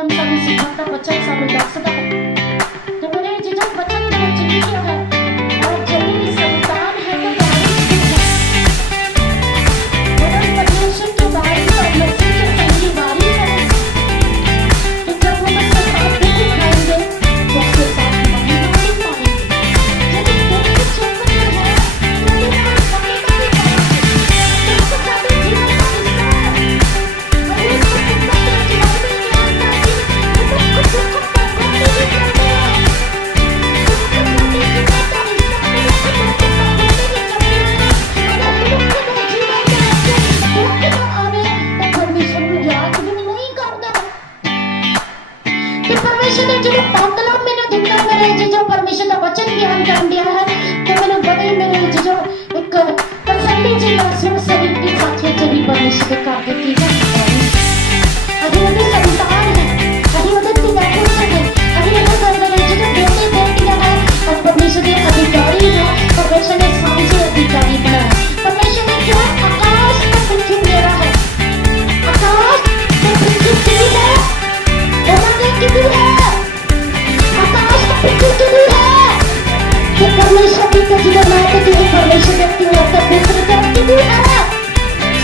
ਧਰਮ ਸਾਨੂੰ ਸਿਖਾਉਂਦਾ ਬਚਨ ਸਾਨੂੰ ਦੱਸਦਾ ਹੈ ਤੇ ਮੇਰੇ ਜਿਹੜਾ ਬਚਨ ਦੇ ਵਿੱਚ ਲਿਖਿਆ ਹੈ ਔਰ ਜਿਹੜੀ ਸੰਤਾਨ है तो परमेश्वर के बारे में मसीह के संगी बारी है तो जब हम उसके साथ दुख उठाएंगे तो उसके साथ महिमा भी पाएंगे यदि दुख चुप है तो महिमा भी पाएंगे दुख साथ जीवन का हिस्सा है और इसको खुदा के जीवन में ज्ञान का कि दुख दुख का कोई नहीं करते हैं दुख साथ जीवन का हिस्सा है दुख दुख का कोई नहीं करते हैं अगर दुख के जीवन में दुख ना आवे तो परमेश्वर ਨੂੰ ਯਾਦ ਵੀ ਨਹੀਂ ਕਰਦਾ ਤੇ ਪਰਮੇਸ਼ਰ ਨੇ ਜਿਹੜਾ ਪਾਤਲਾ ਮੈਨੂੰ ਦਿੱਤਾ ਮੇਰੇ ਜੋ ਪਰਮੇਸ਼ਰ ਦਾ ਵਚਨ ਗਿਆਨ ਕਰਨ ਦਿਆ ਹੈ ਤੇ ਮੈਨੂੰ ਬੜੇ ਮੇਰੇ ਜੋ ਇੱਕ ਤਸੱਲੀ ਜੀ ਮਹਿਸੂਸ ਹੋਈ ਕਿ ਸਾਥੀਓ ਜਿਹੜੀ ਪਰਮੇਸ਼ਰ ਦੇ ਘਰ ਦੀ ਚੀਜ਼ ਹੈ ਅਸੀਂ ਉਹਦੇ ਸੰਤਾਨ ਹੈ ਅਸੀਂ ਉਹਦੇ ਧੀਆਂ ਪੁੱਤ ਹੈ ਅਸੀਂ ਉਹਦੇ ਘਰ ਦੇ ਜਿਹੜੇ ਬੇਟੇ ਬੇਟੀਆਂ ਹੈ ਔਰ ਪਰਮੇਸ਼ਰ ਦੇ ਅਧਿਕਾਰੀ ਹੈ ਪਰਮੇਸ਼ਰ ਨੇ ਸਾਂਝੇ ਅਧਿਕਾਰੀ ਬਣਾਇਆ परमेश्वर ने क्या आकाश और पृथ्वी मेरा है आकाश और पृथ्वी कितनी है बोलोगे कितनी है आकाश और पृथ्वी कितनी है तो परमेश्वर की तो जीवन में तो किसी परमेश्वर व्यक्ति होता है दूसरे का कितनी है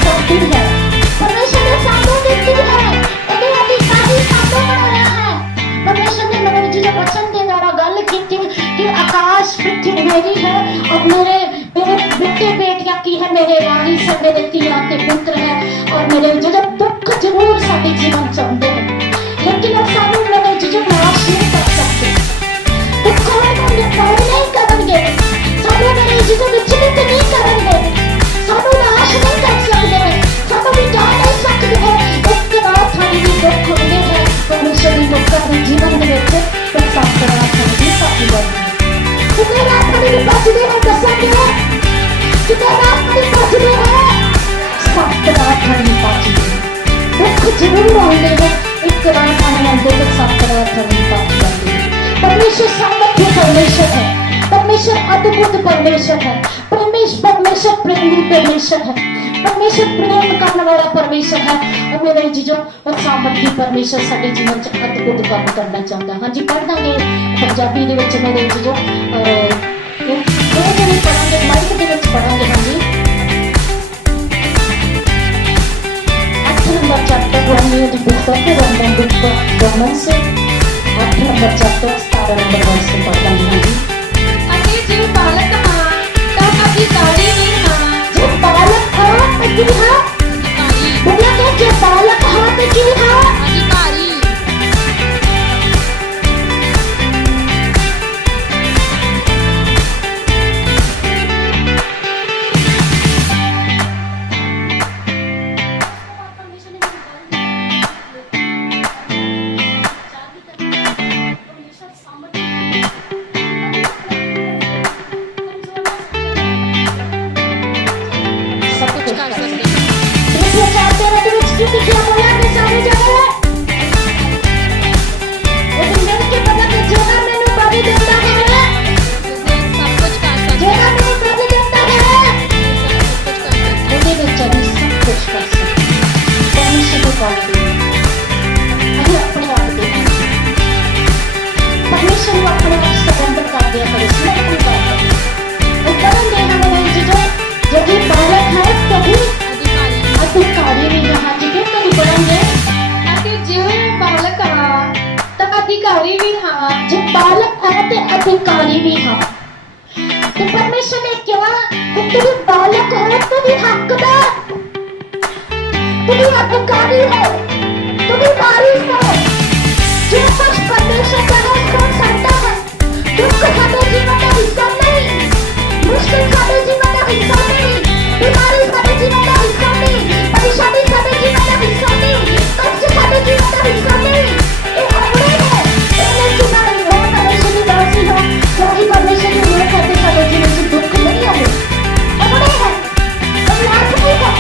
सब दिन है परमेश्वर ने सातों दिन की है अभी अधिकारी सातों बनाया है परमेश्वर ने मेरे जी को वचन दे द्वारा गल की कि आकाश पृथ्वी मेरी है और मेरे बेटे बेटियां की है मेरे वारिस है मेरे तिया के पुत्र है और मेरे जो दुख जरूर साडे जीवन च आउंदे हैं लेकिन वो सानू मेरे जो नाश नहीं कर सकते दुख हमें पार नहीं करेंगे सानू मेरे जो विचलित नहीं करेंगे सानू नाश नहीं कर सकते सानू मिटा नहीं सकते एक रात हमारी दुख होंगे है परमेश्वर ने लोगों के जीवन में प्रसाद करना चाहिए साथी बन कितने रात हमारी बचने हैं दसांगे कितने रात हमारी बचने हैं सात रात हमारी बचने दुख जरूर आते हैं एक रात हमें आते हैं सात रात हमारी बच जाती है परमेश्वर सामर्थ्य परमेश्वर है परमेश्वर अद्भुत परमेश्वर है परमेश्वर प्रेमी परमेश्वर है परमेश्वर प्रेम करने वाला परमेश्वर है और मेरे जीजो और सामर्थ्य परमेश्वर साडे जीवन च अद्भुत काम करना चाहता हाँ जी पढ़ देंगे पंजाबी दे विच मेरे जीजो दो जने पढ़ांगे माइक दे विच पढ़ांगे हाँ जी 8 नंबर चैप्टर रोमियो की पुस्तक रोमन बुक रोमन से 8 नंबर चैप्टर 17 नंबर वर्ष से पढ़ देंगे हाँ जी ਅਤੇ ਜੇ ਬਾਲਕ ਹਾਂ ਤਾਂ ਅਧਿਕਾਰੀ ਵੀ ਹਾਂ जो बालक हाँ तो की हाँ ਅਧਿਕਾਰੀ बोला कि जो बालक हाँ तो की हाँ ਅਧਿਕਾਰੀ सब कुछ ਕਰ ਸਕਦੇ कृपया चाहते हैं तो इसकी लिखिया बोला के सारी जगह लेकिन मेरे के पता कि जेना मैंने बाबी देता है ਸਭ ਕੁਝ ਕਰ ਸਕਦੇ जेना मैंने बाबी देता है ਸਭ ਕੁਝ ਕਰ ਸਕਦੇ ਉਹਦੇ ਵਿੱਚ ਅਸੀਂ ਸਭ ਕੁਝ ਕਰ ਸਕਦੇ ਪਰਮੇਸ਼ਰ ਦੇ ਕੋਲ ਅਸੀਂ ਆਪਣੇ ਆਪ ਦੇ ਪਰਮੇਸ਼ਰ ਨੂੰ ਆਪਣੇ ਆਪ ਸਰੈਂਡਰ ਕਰਦੇ ਹਾਂ ਪਰਮੇਸ਼ਰ ਨੂੰ ਕਰਦੇ ਉਹ ਕਰਨ ਦੇ ਹमें जो भी बालक है तभी ਅਧਿਕਾਰੀ अधिकारी भी यहाँ जी के कहीं बढ़ेंगे ਅਤੇ ਜੇ ਬਾਲਕ ਹਾਂ ਤਾਂ ਅਧਿਕਾਰੀ ਵੀ ਹਾਂ जो बालक है ते अधिकारी भी हाँ तो परमेश्वर ने क्या कि तू भी बालक हो तू भी हकदार तू भी अधिकारी हो तू भी वारिस हो जो कुछ परमेश्वर का है कौन सकता है दुख हमें जीवन का हिस्सा नहीं मुश्किल हमें जीवन का हिस्सा नहीं बीमारी हमें जीवन का हिस्सा नहीं परेशानी हमें जीवन का हिस्सा नहीं कष्ट हमें जीवन का हिस्सा नहीं ये हमने है इन्हें जीवन हो परमेश्वर की दासी हो क्योंकि परमेश्वर की मेहनत करते हमें जीवन से दुख नहीं आए हमने है अल्लाह नहीं है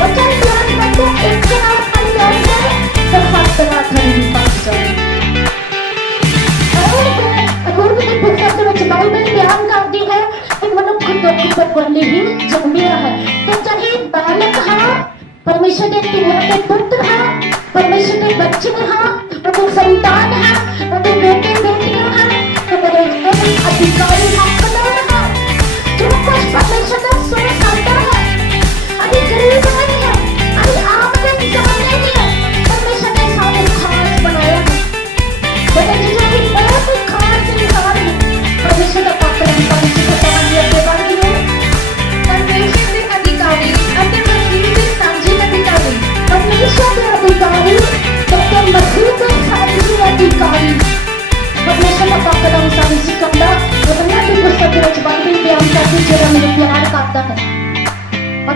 वचन ज्ञान बनते एक के नाम अनजान है तो सात रात हमें पास जाए और भी पुस्तक के ਵਿੱਚ ਬਾਈਬਲ ਬਿਆਨ ਕਰਦੀ ਹੈ ਕਿ ਮਨੁੱਖ ਦੁੱਖ ਭੋਗਣੇ ਹੀ ਜੰਮਿਆ ਹੈ ਤੇ ਚਾਹੇ ਬਾਲਕ ਹਾਂ परमेश्वर के तिमोर के पुत्र हाँ परमेश्वर के बच्चे हाँ और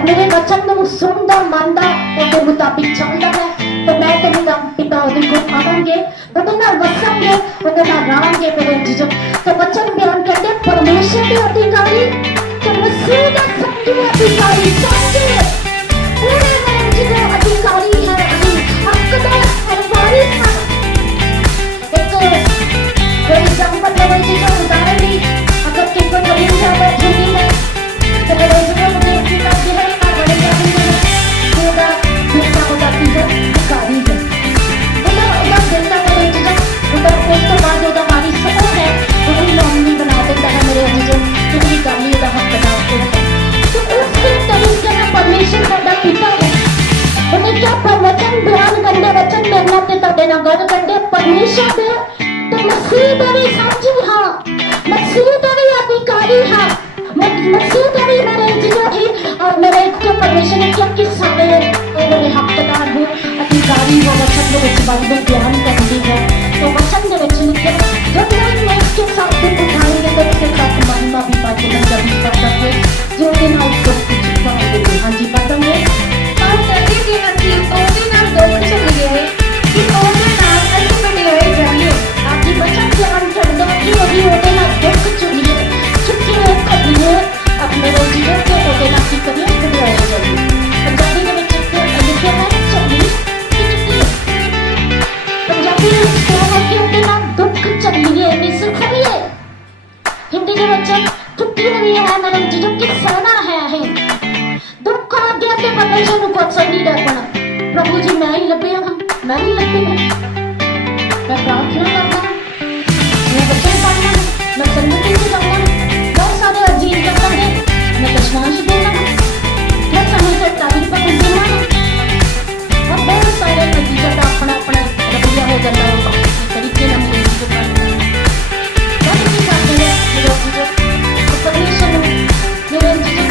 मेरे वचन ਨੂੰ ਸੁਣਦਾ ਮੰਨਦਾ ਉਹਦੇ ਮੁਤਾਬਿਕ ਚੱਲਦਾ ਹੈ तो मैं तो मेरा पिता ਉਹਦੇ ਕੋਲ ਆਵਾਂਗੇ ਉਹਦੇ ਨਾਲ ਵਸਾਂਗੇ ਉਹਦੇ ਨਾਲ ਰਹਾਂਗੇ ਮੇਰੇ ਜੀਜੋ तो वचन बयान करते परमेश्वर के अधिकारी तो मसीह का सबके अधिकारी समझे पूरे मेरे जीजो अधिकारी है हकदार है वारिस है एक कोई एग्जांपल ले जीजो उदाहरण ली अगर कोई बड़ी जावे झूठी है तो मेरे जीजो मुझे पिता जी है ना बड़े जावे पूरा बेटा होता जीजो अधिकारी है उधर बेटा मेरे जीजो उधर उस तो बाद उधर वारिस है वही नॉमिनी बना देता है मेरे जीजो क्योंकि गाली का हक बनाते हैं तो उसके तरीके से परमेश्वर का पिता है उन्हें क्या वचन बयान करने वचन करना ते तोड़े ना गौर करने परमेश्वर दे तो मसीह देवी समझी हाँ मसीह देवी अधिकारी हाँ मसीह देवी मेरे जीजो ही और मेरे जो परमेश्वर ने क्या किस सारे मेरे हकदार हो अधिकारी हो वचन के विच बाइबल बयान करती है तो वचन के विच लिखे जब मैं उसके साथ दिन उठाएंगे तो उसके साथ महिमा भी पाते हैं जब कर सकते जो दिन आप कुछ पाएंगे हाँ जी बताओगे ਪਰ ਕਦੇ ਕਿ ਅਸੀਂ ਉਹਦੇ ਨਾਲ ਦੁੱਖ ਝੱਲੀਏ ਕਿ ਉਹਦੇ ਨਾਲ ਅਸੀਂ ਵਡਿਆਈ ਜਾਈਏ आप जी वचन बयान कर दो कि वही होते ना दुख चुनिए छुट्टी करिए अब मेरे जीवन के होते ना की करिए बुढ़ाए जाइए पंजाबी के विच लिखे है चली कि छुट्टी पंजाबी में क्या है कि होते ना दुख चलिए मिस करिए हिंदी के विच छुट्टी नहीं है मेरे जीवन की सहना है दुख आ गया तो परमेश्वर को कुछ नहीं रखना प्रभु जी मैं ही लभे हाँ मैं ही लभे हाँ मैं प्रार्थना करना मैं बच्चन पढ़ना मैं संगति से जाना बहुत सारे अजीब करना मैं दशमांश देना मैं समय से तारीफ पर देना और बहुत सारे नतीजा का अपना अपना रवैया हो जाता है तरीके ना मेरे को करना बहुत ही करते हैं मेरे जीजो तो परमेश्वर मेरे जीजो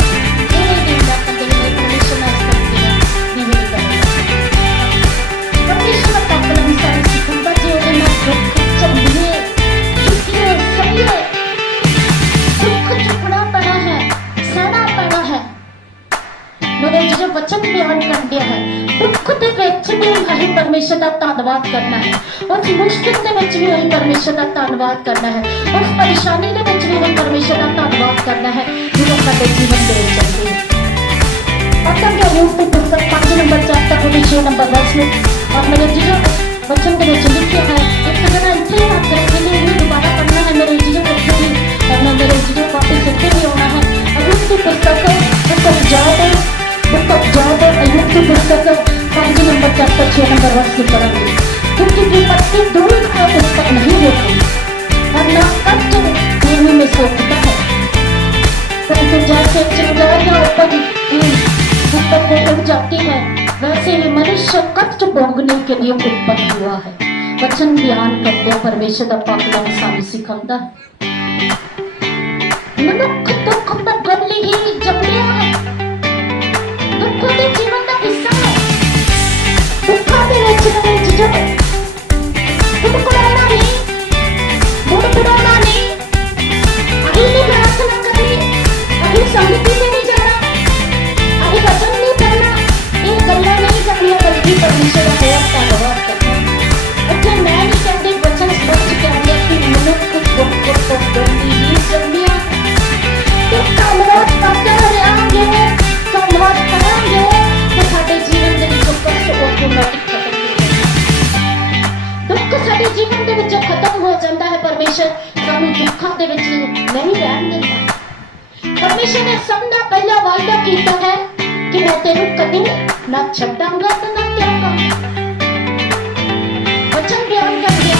मेरे देवता करते हैं परमेश्वर ना करते हैं नहीं करते परमेश्वर का कलम सारे सिखंदा जी होते ना दुख चलिए चुकिए सहिए दुख चुकना पड़ा है सहना पड़ा है मेरे जो वचन बयान कर दिया है दुख ਦੇ ਵਿੱਚ ਵੀ ਅਸੀਂ ਪਰਮੇਸ਼ਰ ਦਾ ਧੰਨਵਾਦ ਕਰਨਾ ਹੈ ਉਸ ਮੁਸ਼ਕਿਲ ਦੇ ਵਿੱਚ ਵੀ ਅਸੀਂ ਪਰਮੇਸ਼ਰ ਦਾ ਧੰਨਵਾਦ ਕਰਨਾ ਹੈ ਉਸ ਪਰੇਸ਼ਾਨੀ ਦੇ ਵਿੱਚ ਵੀ ਅਸੀਂ ਪਰਮੇਸ਼ਰ ਦਾ ਧੰਨਵਾਦ ਕਰਨਾ ਹੈ ਜਦੋਂ ਸਾਡੇ ਜੀਵਨ ਦੇ ਵਿੱਚ ਆਉਂਦੀ ਹੈ ਆਪਾਂ के रूप में पुस्तक 5 नंबर चैप्टर 6 नंबर वर्ष में और मेरे जीजो वचन के ਵਿੱਚ ਲਿਖਿਆ है एक जना ਇੱਥੇ बात करके नहीं दोबारा पढ़ना है मेरे जीजो को भी और मेरे जीजो वापस ਇੱਥੇ भी आना है अयूब की पुस्तक अयूब की पुस्तक 5 नंबर चैप्टर 6 नंबर वर्ष में पढ़ेंगे क्योंकि विपत्ति दूर है उस तक नहीं होती और ना कष्ट भूमि में सोचता है परंतु जैसे चिंगारियां ऊपर को उड़ जाती है वैसे ही मनुष्य कष्ट भोगने के लिए उत्पन्न हुआ है वचन बयान करते परमेश्वर का पाकलाम सारी सिखाता है मनुख दुख पर गल ही जमलिया है दुख के जीवन का हिस्सा है दुखा के रचना जीजो बुड़बुड़ाना नहीं बुड़बुड़ाना नहीं अभी नहीं प्रार्थना करनी अभी संगति में नहीं जाना अभी वचन नहीं पढ़ना ये गल्ला नहीं करनी बल्कि परमेश्वर का बहुत धन्यवाद करना अच्छा मैं नहीं कहती वचन स्पष्ट कहते कि मनुष्य दुख को गंदी ही जमलिया तो धन्यवाद करते रहेंगे धन्यवाद करेंगे तो साडे जीवन ਦੇ ਵਿੱਚੋਂ ਕਸ਼ਟ ਆਟੋਮੈਟਿਕ ਖਤਮ ਹੋ ਜਾਂਦਾ ਦੁੱਖ ਸਾਡੇ ਜੀਵਨ ਦੇ ਵਿੱਚੋਂ ਖਤਮ ਹੋ ਜਾਂਦਾ ਹੈ ਪਰਮੇਸ਼ਰ ਸਾਨੂੰ ਦੁੱਖਾਂ ਦੇ ਵਿੱਚ ਨਹੀਂ ਰਹਿਣ ਦਿੰਦਾ ਪਰਮੇਸ਼ਰ ਨੇ ਸਭ ਦਾ ਪਹਿਲਾ ਵਾਅਦਾ ਕੀਤਾ ਹੈ ਕਿ ਮੈਂ ਤੈਨੂੰ ਕਦੇ ਨਾ ਛੱਡਾਂਗਾ ਤੇ ਨਾ ਤਿਆਗਾਂਗਾ वचन बयान कर दिया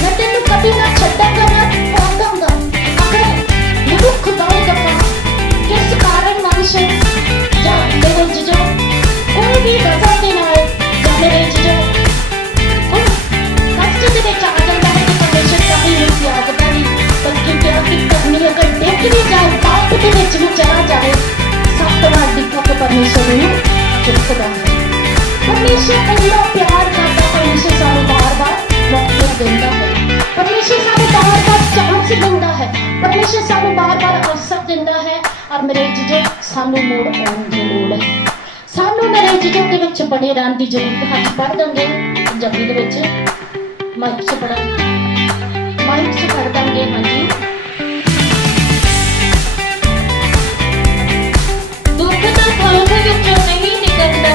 मैं तेनू कभी ना छड्डांगा ना त्यागांगा अगर दुख बहुत दफा किस कारण मनुष्य या मेरे जीजो कोई भी वजह से ना हो या मेरे जीजो कोई कष्ट के विच आ जाता है तो परमेश्वर का भी नहीं त्यागता नहीं बल्कि त्याग की करनी अगर देख भी जाए पाप के विच भी चला जाए सब तो बाद दिखा तो परमेश्वर ने चुकता है परमेश्वर इतना प्यार करता परमेश्वर सानू बार-बार मौका देता है परमेश्वर सानू बार-बार चांस देता है परमेश्वर सानू बार-बार अवसर देता है और मेरे जीजो ਸਾਨੂੰ ਮੋੜ ਆਉਣ ਦੀ ਲੋੜ ਹੈ। ਸਾਨੂੰ ਮੇਰੇ ਜੀਜੋ ਦੇ ਵਿੱਚ ਬਣੇ ਰਹਿਣ ਦੀ ਜ਼ਰੂਰਤ ਹੈ। ਪੜ੍ਹ ਦਾਂਗੇ ਪੰਜਾਬੀ ਦੇ ਵਿੱਚ ਮਾਈਕ 'ਚ ਪੜ੍ਹ ਦਾਂਗੇ। ਹਾਂਜੀ, ਦੁੱਖ ਦਾ ਫਲ ਦੇ ਵਿੱਚੋਂ ਨਹੀਂ ਨਿਕਲਦਾ,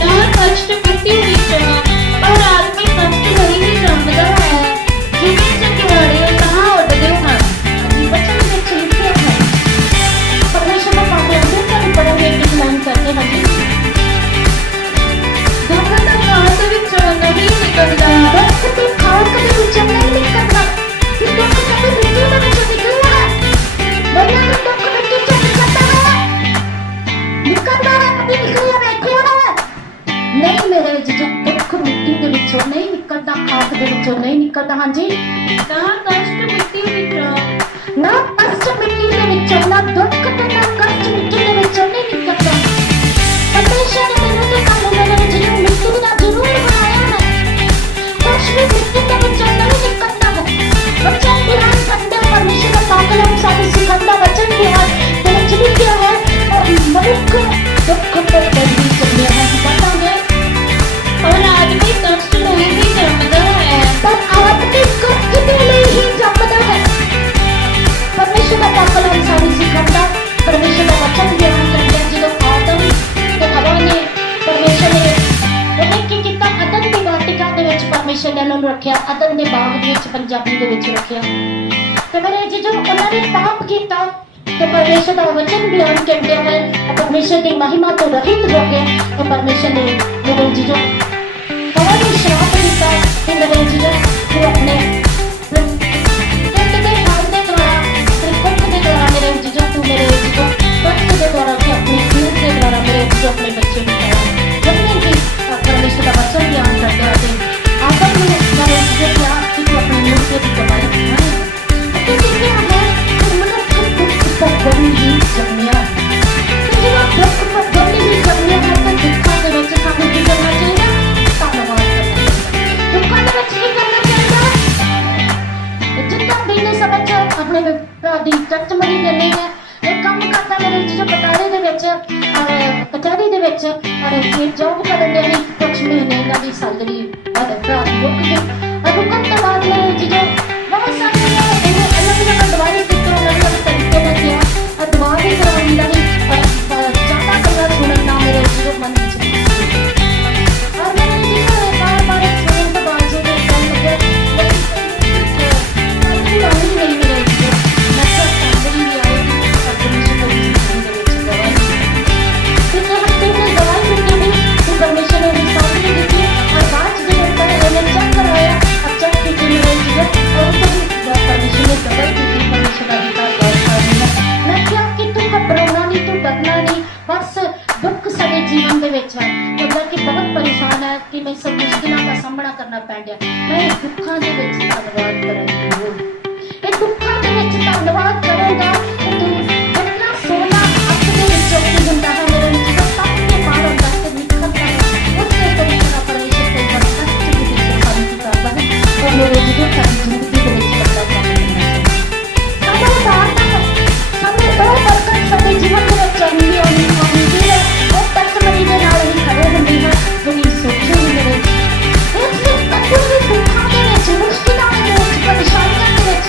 ਨਾ ਕਸ਼ਟ ਮਿੱਟੀ ਵਿੱਚੋਂ, ਪਰ ਆਦਮੀ ਕਸ਼ਟ ਨਹੀਂ ਜੰਮਦਾ ਹੈ। ਜਿਵੇਂ ਚੰਗਿਆੜੇ ਤਾਂ ਉੱਡਦੇ ਹਨ। ਹਾਂਜੀ, ਬਚਨ ਵਿੱਚ ਲਿਖਿਆ ਹੈ। ਪਰਮੇਸ਼ਰ ਦਾ ਪਾਕ ਲੈਂਦੇ ਤੁਹਾਨੂੰ ਪੜ੍ਹਾਂਗੇ ਇੱਕ ਲਾਈਨ ਕਰਕੇ। ਹਾਂਜੀ, ਦੁੱਖ ਦਾ ਫਲ ਦੇ ਵਿੱਚੋਂ ਨਹੀਂ ਨਿਕਲਦਾ, ਦੁੱਖ ਦੀ ਖਾਕ ਦੇ ਵਿੱਚੋਂ ਨਹੀਂ ਨਿਕਲਦਾ। ਕਿ ਦੁੱਖ ਕਦੇ ਮਿੱਟੀ ਦੇ ਵਿੱਚੋਂ ਨਿਕਲਦਾ ਹੈ, ਵਰਨਾ ਤਾਂ ਦੁੱਖ ਮਿੱਟੀ 'ਚੋਂ ਨਿਕਲਦਾ ਹੈ। ਨਿਕਲਦਾ ਹੈ, ਕਦੀ ਨਿਕਲਿਆ ਵੇਖਿਆ ਹੈ? ਨਹੀਂ ਮੇਰੇ ਜੀਜੋ, ਦੁੱਖ ਮਿੱਟੀ ਦੇ ਵਿੱਚੋਂ ਨਹੀਂ ਨਿਕਲਦਾ, ਖਾਕ ਦੇ ਵਿੱਚੋਂ ਨਹੀਂ ਨਿਕਲਦਾ। ਹਾਂਜੀ, ਨਾ ਕਸ਼ਟ ਮਿੱਟੀ ਵਿੱਚੋਂ, ਨਾ ਕਸ਼ਟ ਮਿੱਟੀ ਦੇ ਵਿੱਚੋਂ, ਨਾ ਦੁੱਖ ਤੇ ਨਾ ਕਸ਼ਟ ਮਿੱਟੀ ਦੇ ਵਿੱਚੋਂ ਨਹੀਂ ਨਿਕਲਦਾ। ਪਰਮੇਸ਼ਰ ਨੇ ਮੈਨੂੰ ਤੇ ਤੁਹਾਨੂੰ ਮੇਰੇ ਜੀਜੋ ਮਿੱਟੀ ਦਾ ਜ਼ਰੂਰ ਬਣਾਇਆ ਹੈ। ਕੁਛ ਵੀ ਮਿੱਟੀ ਦੇ ਵਿੱਚੋਂ ਨਹੀਂ ਨਿਕਲਦਾ ਹੈ। ਵਚਨ ਬਿਆਨ ਕਰਦੇ ਪਰਮੇਸ਼ਰ ਦਾ ਪਾਕਲਮ ਸਾਨੂੰ ਸਿਖਾਉਂਦਾ। ਵਚਨ ਬਿਆਨ ਦੇ ਵਿੱਚ ਲਿਖਿਆ ਹੈ, ਔਰ ਮਨੁੱਖ ਦੁੱਖ ਤੋਂ ਬੰਦੀ ਚੱਲਿਆ ਹੈ। बताओगे? और आदमी कष्ट नहीं ही जमता है, पर आदमी कष्ट भी नहीं जमता है। परमेश्वर का पाकलम सारी सिखाता, परमेश्वर का वचन ज्ञान करते। जो आदम ते हवा ने परमेश्वर ने ਉਹਨੇ ਕੀ ਕੀਤਾ? ਅਦਨ ਦੀ ਵਾਟਿਕਾ ਦੇ ਵਿੱਚ ਪਰਮੇਸ਼ਰ ਨੇ ਉਹਨੂੰ ਰੱਖਿਆ। ਅਦਨ ਦੇ ਬਾਗ ਦੇ ਵਿੱਚ ਪੰਜਾਬੀ ਦੇ ਵਿੱਚ ਰੱਖਿਆ। ਤੇ ਮੇਰੇ ਜੀਜੋ ਉਹਨਾਂ ਨੇ ਪਾਪ ਕੀਤਾ ਤੇ परमेश्वर का वचन बयान करते हैं, परमेश्वर की महिमा तो रहित हो गए। तो परमेश्वर ने मेरे जीजो हवा ने श्राप दिता कि मेरे जीजो तू अपने के हाथ के द्वारा, त्रिकुट के द्वारा मेरे जीजो तू मेरे जीजो वक्त के द्वारा कि अपने खून के द्वारा मेरे जीजो अपने बच्चे को खाया। जितने भी परमेश्वर का वचन बयान करते हैं, आदम ने मेरे जीजो क्या कि तू अपने मुंह से भी कमाई खाए। बड़ी ही जमिया तो जब दुख बड़ी ही जमिया है तो दुखों के ਵਿੱਚ ਸਾਨੂੰ ਕੀ ਕਰਨਾ ਚਾਹੀਦਾ? ਧੰਨਵਾਦ ਕਰਨਾ ਚਾਹੀਦਾ। ਦੁੱਖਾਂ ਦੇ ਵਿੱਚ ਕੀ ਕਰਨਾ ਚਾਹੀਦਾ? ਜਿੱਦਾਂ ਬਿਜਲੀ ਸਮਝ ਆਪਣੇ ਭਰਾ ਦੀ ਚੱਟ ਮਰੀ ਦਿੰਦੇ ਨੇ। ਇਹ ਕੰਮ ਕਰਦਾ ਮੇਰੇ ਜੋ ਪਟਾਰੇ ਦੇ ਵਿੱਚ ਕਚਹਿਰੀ ਦੇ ਵਿੱਚ ਫਿਰ ਜੋਬ ਕਰਨ ਦੇ ਲਈ ਕੁਛ ਮਹੀਨੇ ਇਹਨਾਂ ਦੀ ਸੈਲਰੀ ਭਰਾ ਦੀ ਰੁਕ ਗਈ। ਰੁਕਣ ਤੋਂ ਬਾਅਦ ਮੇਰੇ ਜਦੋਂ ਬਹੁਤ ਸਾਰੇ ਅਲੱਗ-ਅਲੱਗ ਦਵਾਈ ਦਿੱਤੇ, ਅਲੱਗ-ਅਲੱਗ ਤਰੀਕੇ ਨਾਲ ਕਿਹਾ ਦਵਾਈ ਕਰਾਉਣ ਦਾ ਵੀ ਜ਼ਿਆਦਾ ਗੱਲਾਂ ਸੁਣਨ ਨਾਲ ਮੇਰੇ ਜਦੋਂ ਮਨ ਵਿੱਚ ਔਰ ਮੇਰੇ ਜਦੋਂ ਬਾਰ-ਬਾਰ ਸੁਣਨ ਤੋਂ ਬਾਅਦ ਜਦੋਂ ਗੱਲ ਲੱਗੇ ਨਹੀਂ ਮੇਰੇ ਜਦੋਂ ਨਸ਼ਾ ਸੰਭਲੀ ਵੀ ਆਏਗੀ ਪਰ ਪਰਮੇਸ਼ਰ ਦੀ ਜ਼ਿੰਦਗੀ ਦੇ ਵਿੱਚ ਦਵਾਈ ਤੇ ਹੱਥੋਂ ਨੇ ਦਵਾਈ ਦਿੱਤੀ ਵੀ ਤੇ ਪਰਮੇਸ਼ਰ ਨੇ ਸਾਹਮਣੇ ਦਿੱਤੀ। ਔਰ ਬਾਅਦ ਜਦੋਂ ਉਹਨੇ ਚੈੱਕ ਕਰਾਇਆ, ਚੈੱਕ ਕੀਤੀ ਮੇਰੇ ਜਦੋਂ और परमेश्वर ने दवाई दी। परमेश्वर का अधिकार मैं क्या कि तू घबराना नहीं, तू डरना नहीं, बस दुख सारे जीवन के विच है। मतलब कि बहुत परेशान है कि मैं सब मुश्किलों का सामना करना पै गया। मैं दुखों के विच धन्यवाद करूंगी। ये दुखों के विच धन्यवाद करूंगा तो तू जितना सोना हक के विच की हुंदा है मेरे विच जो तप के पार होता है निकलता है उसके तरीके का परमेश्वर कई बार कष्ट के विच शांति करता है और मेरे जीवन की जिंदगी के विच बदलाव करता है। ਸਾਡੇ ਜੀਵਨ ਦੇ ਵਿੱਚ ਆਉਂਦੀ ਹੈ ਉਹ ਤਸਮਰੀ ਦੇ ਨਾਲ ਹੀ ਖੜੇ ਹੁੰਦੇ ਹਨ ਜਿਹੜੀ ਸੋਚੇ ਵੀ ਮੇਰੇ ਇਸ ਲਈ ਤੱਕੂ ਵੀ ਦੁੱਖਾਂ ਦੇ ਵਿੱਚ, ਮੁਸ਼ਕਿਲਾਂ ਦੇ ਵਿੱਚ, ਪਰੇਸ਼ਾਨੀਆਂ ਦੇ ਵਿੱਚ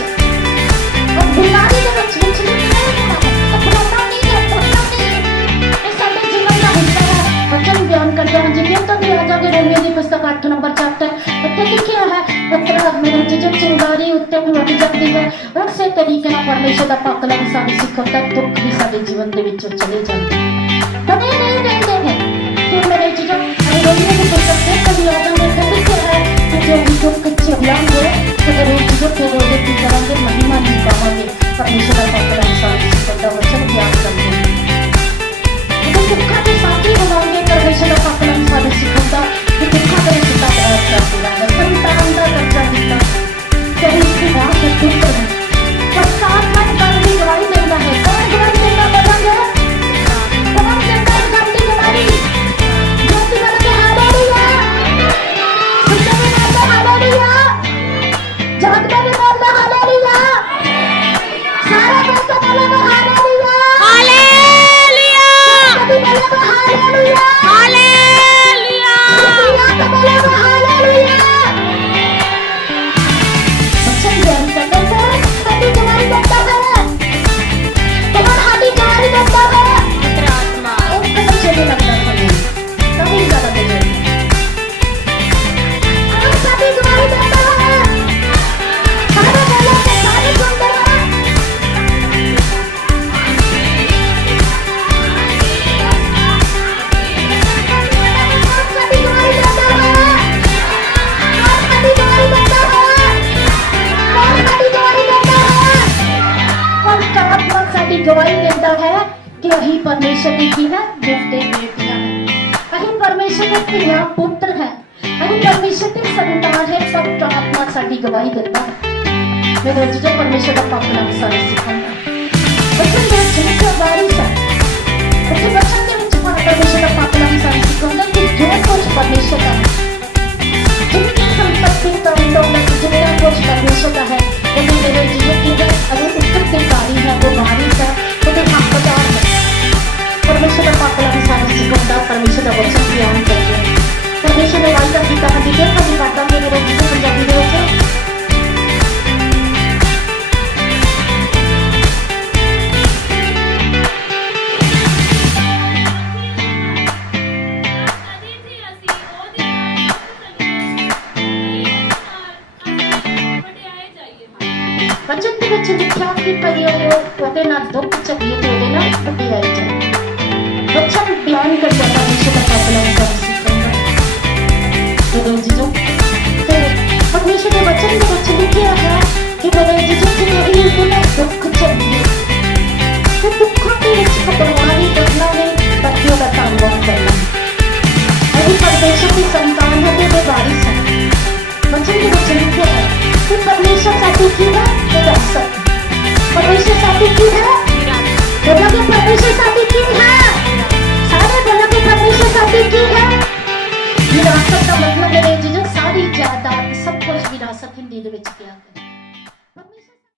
ਉਹ ਬਿਮਾਰੀ ਦੇ ਵਿੱਚ ਨਹੀਂ ਹੋਣਾ ਘਬਰਾਉਣਾ ਨਹੀਂ ਹੈ, ਡਰਨਾ ਨਹੀਂ। ਇਹ ਸਾਡੇ ਜੀਵਨ ਦਾ ਹਿੱਸਾ ਹੈ। ਵਚਨ ਬਿਆਨ ਕਰਦੇ ਹਾਂ ਜਿਵੇਂ ਤਾਂ ਵੀ ਆ ਜਾਗੇ ਰੋਮੀਓ ਦੀ ਪੁਸਤਕ 8 ਨੰਬਰ ਚੈਪਟਰ ਉੱਤੇ ਲਿਖਿਆ ਹੈ ਪੱਤਰ ਮੇਰੇ ਜਿਜਕ ਚਿੰਗਾਰੀ ਉੱਤੇ ਉੱਡ ਜਾਂਦੀ ਹੈ। ਉਸੇ ਤਰੀਕੇ ਨਾਲ ਪਰਮੇਸ਼ਰ ਦਾ ਪਾਕਲਮ ਸਾਨੂੰ ਸਿਖਾਉਂਦਾ, ਦੁੱਖ ਵੀ ਸਾਡੇ ਜੀਵਨ ਦੇ ਵਿੱਚੋਂ ਚਲੇ ਜਾਂਦੇ ਬਣੇ ਨਹੀਂ ਰਹਿੰਦੇ ਨੇ। ਤੇ ਮੇਰੇ ਜਿਜਕ ਰੋਮੀਓ ਦੀ ਪੁਸਤਕ ਦੇ ਕਵੀ ਆਦਮ ਨੇ ਲਿਖਿਆ ਹੈ ਕਿ ਜੋ ਵੀ ਦੁੱਖ ਝੱਲਾਂਗੇ ਤੇ ਮੇਰੇ ਜਿਜਕ ਦੇ ਰੋਦੇ ਕੀ ਕਰਾਂਗੇ, ਮਹਿਮਾ ਨਹੀਂ ਪਾਵਾਂਗੇ। ਪਰਮੇਸ਼ਰ ਦਾ ਪਾਕਲਮ ਸਾਨੂੰ ਸਿਖਾਉਂਦਾ, ਵਚਨ ਬਿਆਨ ਕਰਦੇ ਜਦੋਂ ਦੁੱਖਾਂ ਦੇ ਸਾਥੀ ਹੋਵਾਂਗੇ। ਪਰਮੇਸ਼ਰ ਦਾ ਪਾਕਲਮ ਸਾਨੂੰ ਸਿਖਾਉਂਦਾ ਕਿ ਦੁੱਖਾਂ ਦੇ ਵਿੱਚ ਧੰਨਵਾਦ ਕਰਦੇ ਰਹਿਣਾ। ਸੰਤਾਨ ਦਾ ਦਰਜਾ ਦਿੱਤਾ ਤੇ ਇਸ ਦੀ ਬਾਤ ਦੁੱਖ ਹੈ ਪਰਸਾਦ ਮਨ ਕਰਨ ਦੀ ਗਵਾਹੀ ਦਿੰਦਾ ਹੈ। ਕੌਣ ਗਵਾਹੀ ਦਿੰਦਾ ਬੋਲਾਂਗੇ? ਕੌਣ ਦਿੰਦਾ ਇਸ ਗੱਲ ਦੀ ਗਵਾਹੀ? ਜੋ ਕਿ ਮਨ ਦੇ ਹਾਲੇਲੂਇਆ ਸੁਣਦੇ ਨੇ ਹਾਲੇਲੂਇਆ ਕਿ ਅਸੀਂ ਪਰਮੇਸ਼ਰ ਦੀ ਕੀ ਹੈ ਬੇਟੇ ਬੇਟੀਆਂ ਹੈ ਅਸੀਂ ਪਰਮੇਸ਼ਰ ਦੇ ਧੀਆਂ ਪੁੱਤਰ ਹੈ ਅਸੀਂ ਪਰਮੇਸ਼ਰ ਦੇ ਸੰਤਾਨ ਹੈ ਪਵਿੱਤਰ ਆਤਮਾ ਸਾਡੀ ਗਵਾਹੀ ਦਿੰਦਾ ਹੈ ਮੇਰੇ ਜੋ ਪਰਮੇਸ਼ਰ ਦਾ ਪਾਪ ਨਾਮ ਸਾਰੇ ਸਿਖਾਉਂਦਾ ਬਚਨ ਦੇ ਵਿੱਚ ਵਾਰਿਸ ਹੈ ਉੱਥੇ ਬਚਨ ਦੇ ਵਿੱਚ ਪਰਮੇਸ਼ਰ ਦਾ ਪਾਪ ਨਾਮ ਸਾਰੇ ਸਿਖਾਉਂਦਾ ਕਿ ਜੋ ਕੁਝ ਪਰਮੇਸ਼ਰ ਦਾ ਹੈ जितनी संपत्ति तन दौलत जितना कुछ परमेश्वर का है वो मेरे जीवन की है अगर उत्तरदायी है वो वारिस है वो तो हकदार है परमेश्वर का पापला भी सारे सिकंदा परमेश्वर का वचन ज्ञान करके परमेश्वर ने वायदा किया है जिसे कभी करता है मेरे जीवन पंजाबी में होते वचन के ਵਿੱਚ ਲਿਖਿਆ ਕਿ ਪਰਿਓ ਉਹਦੇ ਨਾਲ ਦੁੱਖ ਝੱਲੀਏ ਤੇ ਉਹਦੇ ਨਾਲ ਵਡਿਆਈ ਜਾਏ ਵਚਨ ਬਿਆਨ ਕਰਦਾ ਪਰਮੇਸ਼ਰ ਦਾ ਪਾਪਲਾ ਕਰ ਸਿੱਖਣਾ ਜਦੋਂ ਜਿਜੋ ਤੇ ਪਰਮੇਸ਼ਰ ਦੇ ਵਚਨ ਦੇ ਵਿੱਚ ਲਿਖਿਆ ਹੈ ਕਿ ਮੇਰੇ ਜਿਜੋ ਕਿ ਉਹਦੇ ਨਾਲ ਦੁੱਖ ਝੱਲੀਏ ਤੇ ਦੁੱਖਾਂ ਦੇ ਵਿੱਚ ਕਪੜਵਾਰੀ ਕਰਨਾ ਨੇ ਬੱਚਿਆਂ ਦਾ ਧੰਨਵਾਦ ਕਰਨਾ ਅਸੀਂ ਪਰਮੇਸ਼ਰ ਦੀ ਸੰਤਾਨ ਹੈ ਤੇ ਉਹਦੇ ਵਾਰਿਸ ਹੈ वचन के वचन लिखे हैं कि परमेश्वर साथी की है विरासत परमेश्वर साथी की है बोला कि परमेश्वर साथी की है सारे बोला कि परमेश्वर साथी की है विरासत का मतलब है जो सारी जायदाद सब कुछ विरासत हिंदी ਦੇ ਵਿੱਚ ਕਿਹਾ ਹੈ